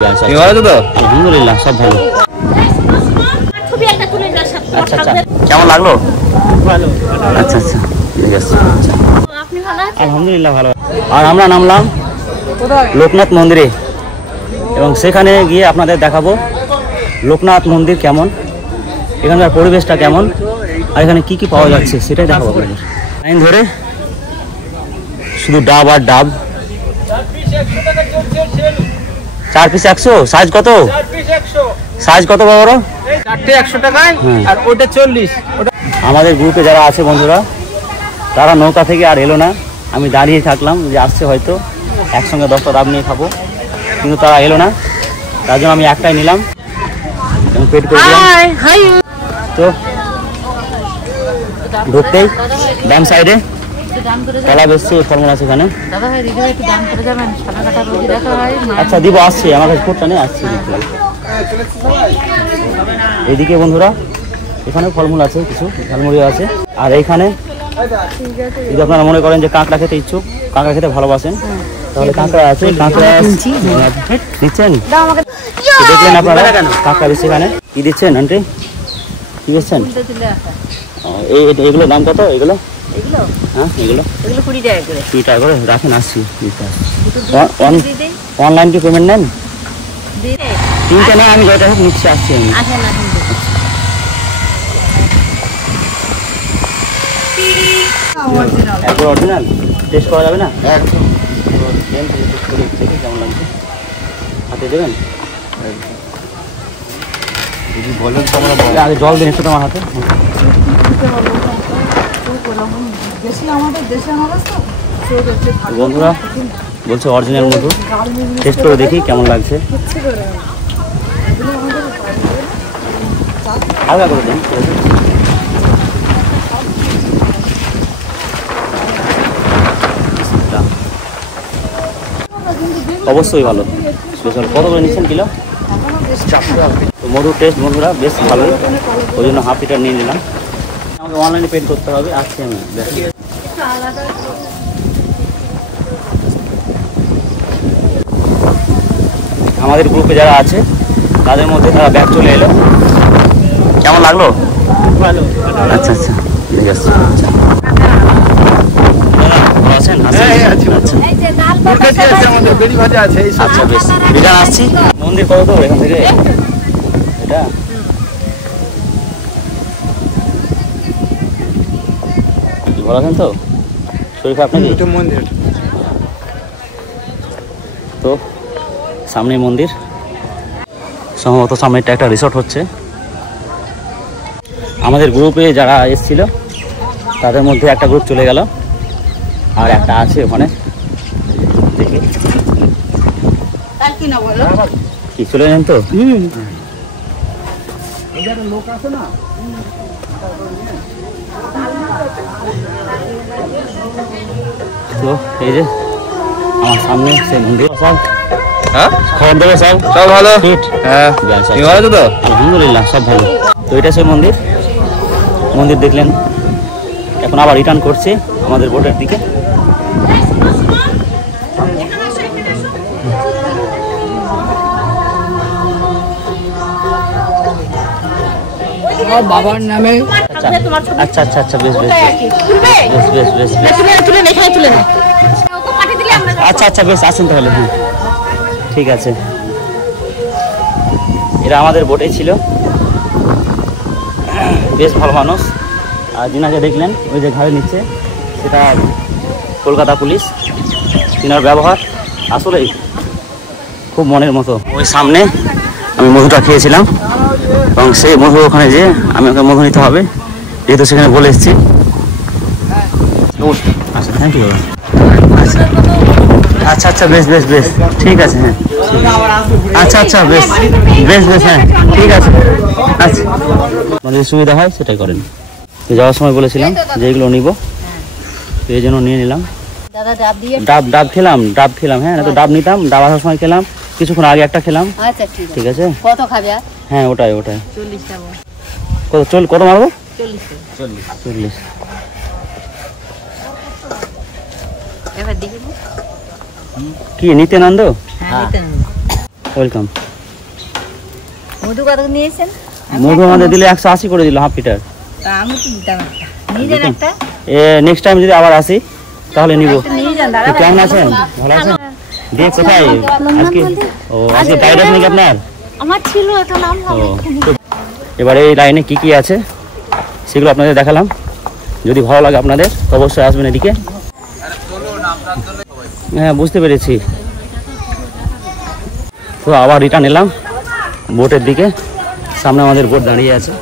ভালো তো? আলহামদুলিল্লাহ সব ভালো। আচ্ছা আচ্ছা, কেমন লাগলো? আচ্ছা আচ্ছা ঠিক আছে, আলহামদুলিল্লাহ ভালো। আর আমরা নামলাম লোকনাথ মন্দিরে এবং সেখানে গিয়ে আপনাদের দেখাবো লোকনাথ মন্দির কেমন, এখানকার পরিবেশটা কেমন, আর এখানে কি কি পাওয়া যাচ্ছে সেটাই দেখাবো আপনাদের। লাইন ধরে শুধু ডাব আর ডাব। 4 পিস 100। সাইজ কত? সাইজ কত বড়? 4টে 100 টাকায় আর ওটা 40। আমাদের গ্রুপে যারা আছে বন্ধুরা, তারা নৌকা থেকে আর এলো না। আমি দাঁড়িয়ে থাকলাম যে আসছে হয়তো একসঙ্গে 10টা ডাব নিয়ে খাবো, কিন্তু তারা এলো না। তার জন্য আমি একটাই নিলাম এবং পেট করে দিলাম। তো ঢুকতেই ডান সাইডে কলা বেশি ফলমূল আছে এখানে। আচ্ছা দিব, আসছি, আমার কাছে ফুটটা নেই, আসছি। এদিকে বন্ধুরা এখানে ফলমূল আছে, কিছু ঝালমুড়ি আছে। আর এইখানে যদি আপনারা মনে করেন যে কাঁকড়া খেতে ইচ্ছুক, কাঁকড়া খেতে ভালোবাসেন, তাহলে কাঁকড়া আছে। কাঁকড়া দিচ্ছেন, দেখলেন আপনারা কাঁকড়া দিচ্ছে এখানে। কি দিচ্ছেন আন্টি, কি দিচ্ছেন? এগুলো দাম কত? এগুলো হ্যাঁ, এগুলো 20 টাকা করে রাখেন, আসছি। অনলাইন কি পেমেন্ট নেন? 3টে নেই, আমি কয়টা হোক নিচ্ছি, আসছি আমি। একবার অরিজিনাল টেস্ট করা যাবে না? একদম দেখি কেমন লাগছে। হাতে দেবেন? যদি বলেন তো আমরা আগে জল দিন একটু তোমার হাতে। বন্ধুরা বলছে অরিজিনাল মধু, টেস্ট করে দেখি কেমন লাগছে। হালকা করে দেন। অবশ্যই ভালো, স্পেশাল। কত করে নিচ্ছেন কিলো? 400। তো মধুর টেস্ট বন্ধুরা বেশ ভালোই, ওই জন্য হাফ লিটার নিয়ে নিলাম। আমাকে অনলাইনে পেড করতে হবে, আসছি আমি। আমাদের গ্রুপে যারা আছে তাদের মধ্যে তারা ব্যাগ চলে এলো। কেমন লাগলো? ভালো। আচ্ছা আচ্ছা ঠিক আছে। আচ্ছা বেশ, বিধান আসছি। মন্দির কত দূর এখান থেকে? এটা বলেন তো শরীফ, আপনাকে মন্দির তো সামনে মন্দির, সম্ভবত সামনে একটা রিসর্ট হচ্ছে। আমাদের গ্রুপে যারা এসেছিল তাদের মধ্যে একটা গ্রুপ চলে গেল, আর একটা আছে ওখানে। দেখি কি চলে যান তো। তো এই যে আমার সামনে সেই মন্দির। খবর দেবে সব? সব ভালো। হ্যাঁ ভালো তো? আলহামদুলিল্লাহ সব ভালো। তো এটা সেই মন্দির। মন্দির দেখলেন, এখন আবার রিটার্ন করছে আমাদের বোটের দিকে। বাবার নামে। আচ্ছা আচ্ছা আচ্ছা বেশ বেশ বেশ বেশ বেশ। আচ্ছা আচ্ছা বেশ, আসেন তাহলে। হ্যাঁ ঠিক আছে। এরা আমাদের বোটে ছিল, বেশ ভালো মানুষ। আর যিনাকে দেখলেন ওই যে ঘাড়ে নিচ্ছে, সেটা কলকাতা পুলিশ। তিনার ব্যবহার আসলেই খুব মনের মতো। ওই সামনে আমি মধুটা খেয়েছিলাম এবং সেই মধু ওখানে যে আমি ওকে মধু নিতে হবে, যেহেতু সেখানে বলে এসেছি। আচ্ছা থ্যাংক ইউ। আচ্ছা আচ্ছা আচ্ছা বেশ বেশ বেশ ঠিক আছে। হ্যাঁ আচ্ছা আচ্ছা বেশ বেশ বেশ হ্যাঁ ঠিক আছে। আচ্ছা যদি সুবিধা হয় সেটাই করেন। তো যাওয়ার সময় বলেছিলাম যে এগুলো নিব, তো এই জন্য নিয়ে নিলাম। ডাব খেলাম, ডাব খেলাম। হ্যাঁ তো ডাব নিতাম, ডাব আসার সময় খেলাম, কিছুক্ষণ আগে একটা খেলাম। আচ্ছা ঠিক আছে। কত খাবে? হ্যাঁ ওটাই 40 টাকা। কত মারবো? 40। কি নিতে নান্দো? ওয়েলকাম। মধু কত নিয়েছেন? মধু আমাদের দিলে 180 করে দিল হাফ লিটার। তা আমি তো দিতাম একটা। নিয়ে যান একটা। নেক্সট টাইম যদি আবার আসি তাহলে নিব। নিয়ে যান তো কেমন আছেন? ভালো আছেন? দিয়ে কোথায় আজকে? ও আজকে টাইড আছে নাকি আপনার? আমার ছিল একটা নাম ও এবারে এই লাইনে কি কি আছে সেগুলো আপনাদের দেখালাম। যদি ভালো লাগে আপনাদের তো অবশ্যই আসবেন এদিকে। হ্যাঁ বুঝতে পেরেছি। তো আবার রিটার্ন এলাম বোটের দিকে। সামনে আমাদের বোট দাঁড়িয়ে আছে।